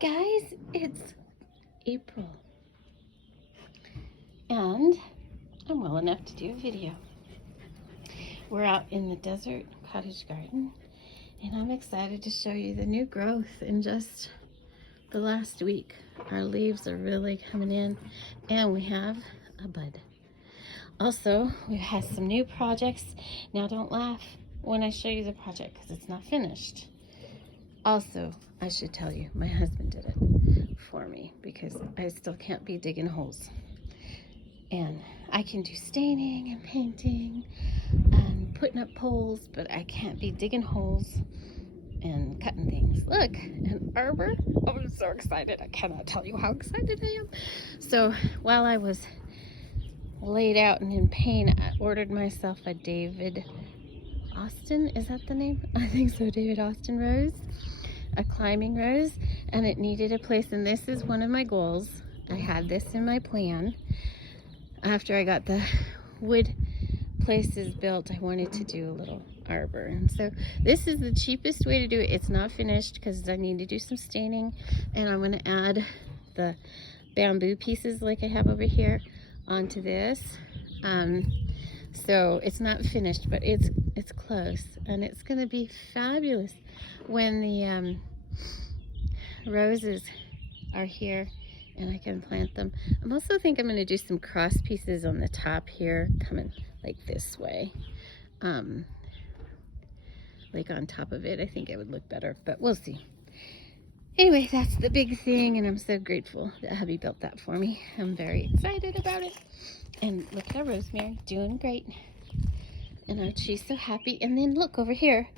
Guys, it's April and I'm well enough to do a video. We're out in the desert cottage garden and I'm excited to show you the new growth in just the last week. Our leaves are really coming in and we have a bud. Also, we've had some new projects. Now don't laugh when I show you the project because it's not finished. Also, I should tell you, my husband did it for me because I still can't be digging holes. And I can do staining and painting and putting up poles, but I can't be digging holes and cutting things. Look, an arbor. Oh, I'm so excited. I cannot tell you how excited I am. So while I was laid out and in pain, I ordered myself a David Austin. Is that the name? I think so. David Austin rose. A climbing rose, and it needed a place, and this is one of my goals. I had this in my plan. After I got the wood places built, I wanted to do a little arbor, and so this is the cheapest way to do it. It's not finished because I need to do some staining, and I'm going to add the bamboo pieces like I have over here onto this. So it's not finished, but it's close, and it's going to be fabulous when the roses are here and I can plant them. I'm also think I'm going to do some cross pieces on the top here, coming like this way, like on top of it. I think it would look better, but we'll see. Anyway, that's the big thing, and I'm so grateful that hubby built that for me. I'm very excited about it. And look at our rosemary, doing great. And our tree's so happy. And then look over here.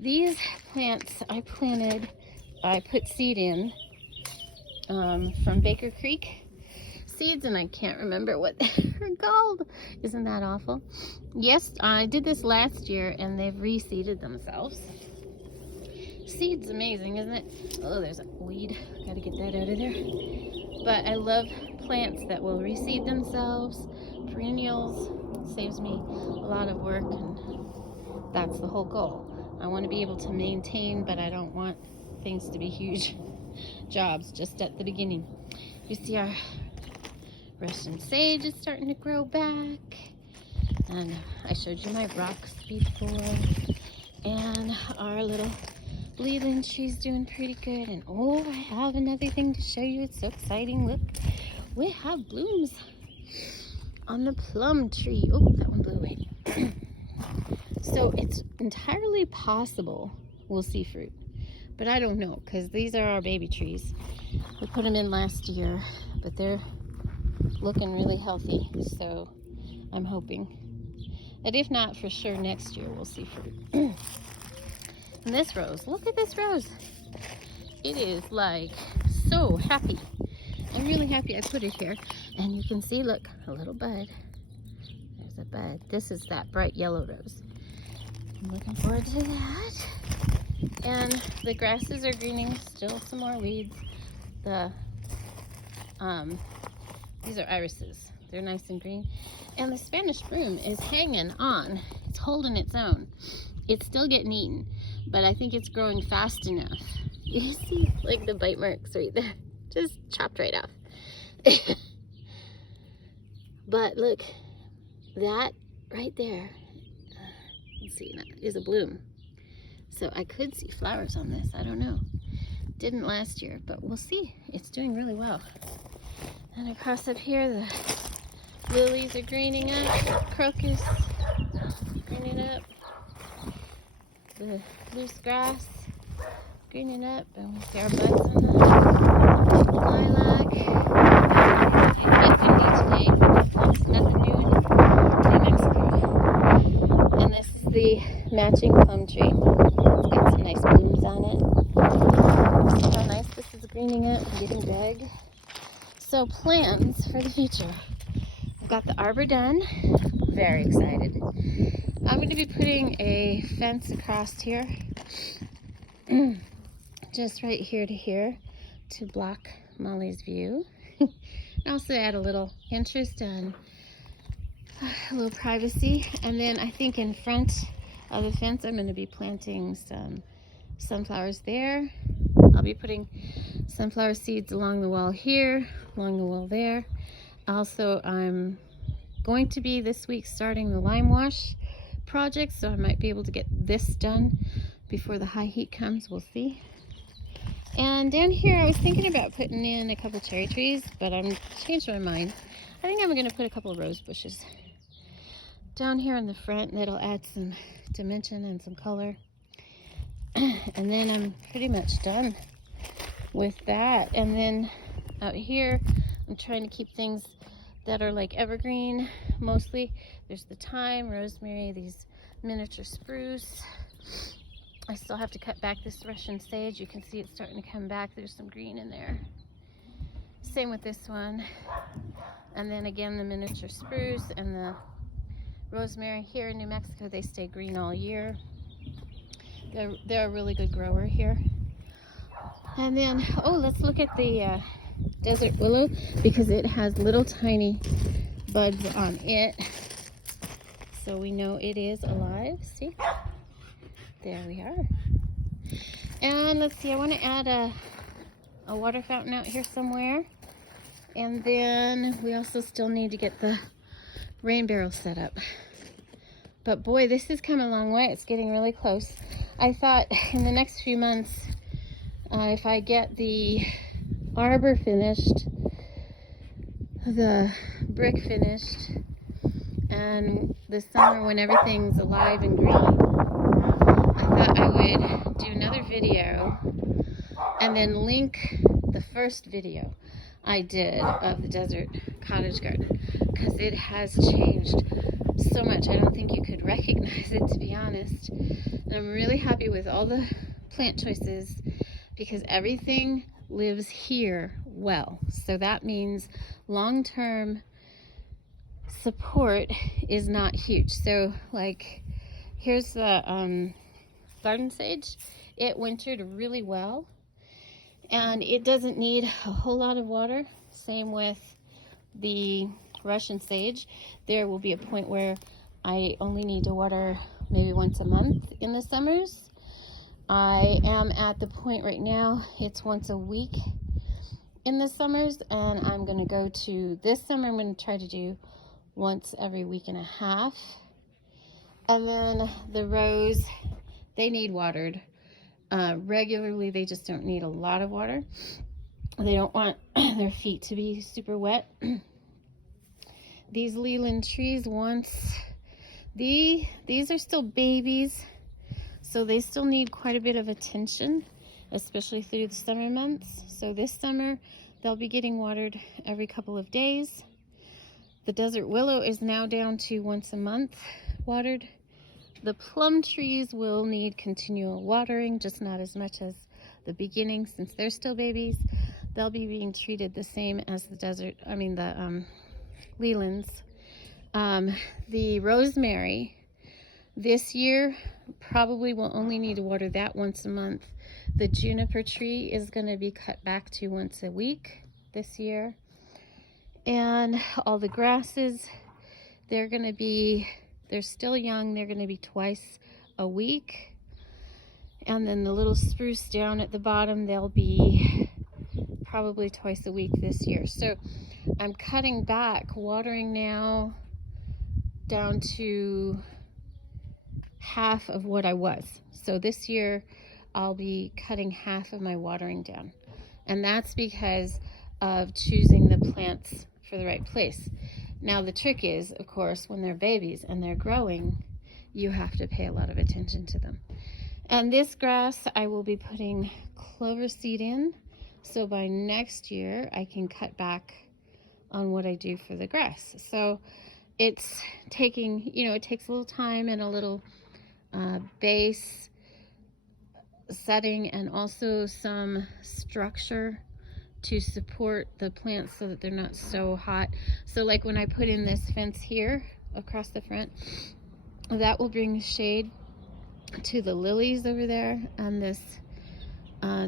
These plants I planted, I put seed in from Baker Creek seeds, and I can't remember what they're called. Isn't that awful? Yes, I did this last year, and they've reseeded themselves. Seed's amazing, isn't it? Oh, there's a weed. Gotta get that out of there. But I love plants that will reseed themselves. Perennials. Saves me a lot of work, and that's the whole goal. I want to be able to maintain, but I don't want things to be huge jobs just at the beginning. You see our Russian sage is starting to grow back, and I showed you my rocks before, and our little Leland tree's doing pretty good. And oh, I have another thing to show you. It's so exciting. Look, we have blooms on the plum tree. Oh, that one blew away. So it's entirely possible we'll see fruit, but I don't know because these are our baby trees. We put them in last year, but they're looking really healthy, so I'm hoping that if not, for sure next year we'll see fruit. And this rose, look at this rose. It is like so happy. I'm really happy I put it here. And you can see, look, a little bud. There's a bud. This is that bright yellow rose. I'm looking forward to that. And the grasses are greening, still some more weeds. These are irises. They're nice and green. And the Spanish broom is hanging on. It's holding its own. It's still getting eaten, but I think it's growing fast enough. You see, like the bite marks right there. Just chopped right off. But look, that right there, let's see, that is a bloom. So I could see flowers on this, I don't know. Didn't last year, but we'll see. It's doing really well. And across up here, the lilies are greening up, crocus greening up, the loose grass greening up, and we see our buds on the lilac. It's windy today, but that's nothing new in New Mexico. And this is the matching plum tree. It's got some nice blooms on it. See how nice this is greening up and getting big. So plans for the future. I've got the arbor done. Very excited. I'm going to be putting a fence across here. Just right here to here to block Molly's view. And also add a little interest and a little privacy. And then I think in front of the fence I'm going to be planting some sunflowers there. I'll be putting sunflower seeds along the wall here, along the wall there. Also, I'm going to be this week starting the lime wash project, so I might be able to get this done before the high heat comes. We'll see. And down here I was thinking about putting in a couple cherry trees, but I'm changed my mind. I think I'm going to put a couple of rose bushes down here in the front, and that'll add some dimension and some color. And then I'm pretty much done with that. And then out here I'm trying to keep things that are like evergreen mostly. There's the thyme, rosemary, these miniature spruce. I still have to cut back this Russian sage. You can see it's starting to come back. There's some green in there. Same with this one. And then again the miniature spruce and the rosemary. Here in New Mexico they stay green all year. They're a really good grower here. And then, oh, let's look at the desert willow, because it has little tiny buds on it. So we know it is alive. See? There we are. And let's see, I want to add a water fountain out here somewhere. And then we also still need to get the rain barrel set up. But boy, this has come a long way. It's getting really close. I thought in the next few months, if I get the arbor finished, the brick finished, and this summer when everything's alive and green, I thought I would do another video and then link the first video I did of the desert cottage garden, because it has changed so much. I don't think you could recognize it, to be honest. And I'm really happy with all the plant choices, because everything lives here well. So that means long-term support is not huge. So like here's the garden sage. It wintered really well and it doesn't need a whole lot of water. Same with the Russian sage. There will be a point where I only need to water maybe once a month in the summers. I am at the point right now, it's once a week in the summers, and I'm going to go to, this summer I'm going to try to do once every week and a half. And then the rose, they need watered regularly. They just don't need a lot of water. They don't want their feet to be super wet. These Leland trees, these are still babies, so they still need quite a bit of attention, especially through the summer months. So this summer they'll be getting watered every couple of days. The desert willow is now down to once a month watered. The plum trees will need continual watering, just not as much as the beginning, since they're still babies. They'll be being treated the same as the Lelands. The rosemary this year probably will only need to water that once a month. The juniper tree is going to be cut back to once a week this year. And all the grasses, they're still young, they're going to be twice a week. And then the little spruce down at the bottom, they'll be probably twice a week this year. So I'm cutting back watering now down to half of what I was. So this year I'll be cutting half of my watering down. And that's because of choosing the plants for the right place. Now the trick is, of course, when they're babies and they're growing, you have to pay a lot of attention to them. And this grass I will be putting clover seed in, so by next year I can cut back on what I do for the grass. So it's taking, it takes a little time and a little base setting, and also some structure to support the plants so that they're not so hot. So like when I put in this fence here across the front, that will bring shade to the lilies over there, and this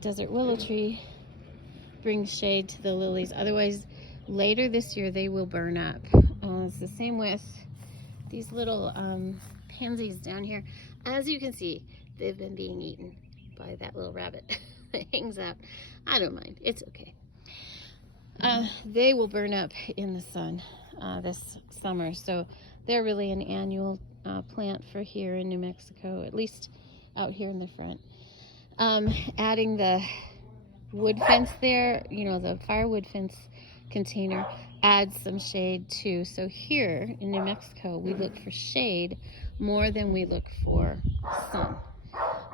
desert willow tree brings shade to the lilies. Otherwise later this year they will burn up. It's the same with these little pansies down here. As you can see, they've been being eaten by that little rabbit. that hangs out. I don't mind. It's okay. They will burn up in the sun this summer, so they're really an annual plant for here in New Mexico, at least out here in the front. Adding the wood fence there, the firewood fence container, adds some shade too. So here in New Mexico, we look for shade more than we look for sun.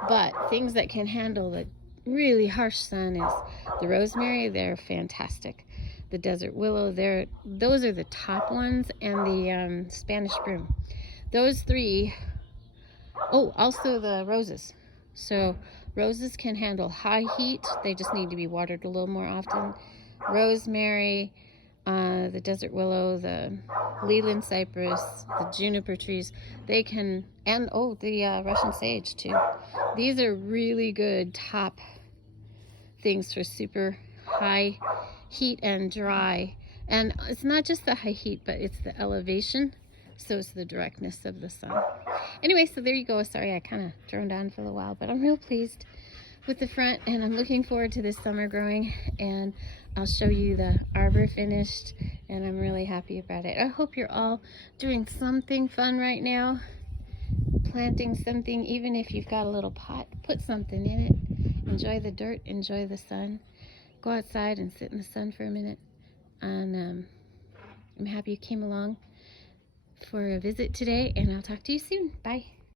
But things that can handle the really harsh sun is the rosemary. They're fantastic. The desert willow, those are the top ones, and the Spanish broom. Those three. Oh, also the roses. So roses can handle high heat. They just need to be watered a little more often. Rosemary, the desert willow, the Leland cypress, the juniper trees, they can, and the Russian sage too. These are really good top things for super high heat and dry. And it's not just the high heat, but it's the elevation. So it's the directness of the sun. Anyway, so there you go. Sorry, I kind of droned on for a while, but I'm real pleased with the front, and I'm looking forward to this summer growing, and I'll show you the arbor finished, and I'm really happy about it. I hope you're all doing something fun right now, planting something. Even if you've got a little pot, put something in it. Enjoy the dirt, enjoy the sun. Go outside and sit in the sun for a minute, and I'm happy you came along for a visit today, and I'll talk to you soon. Bye.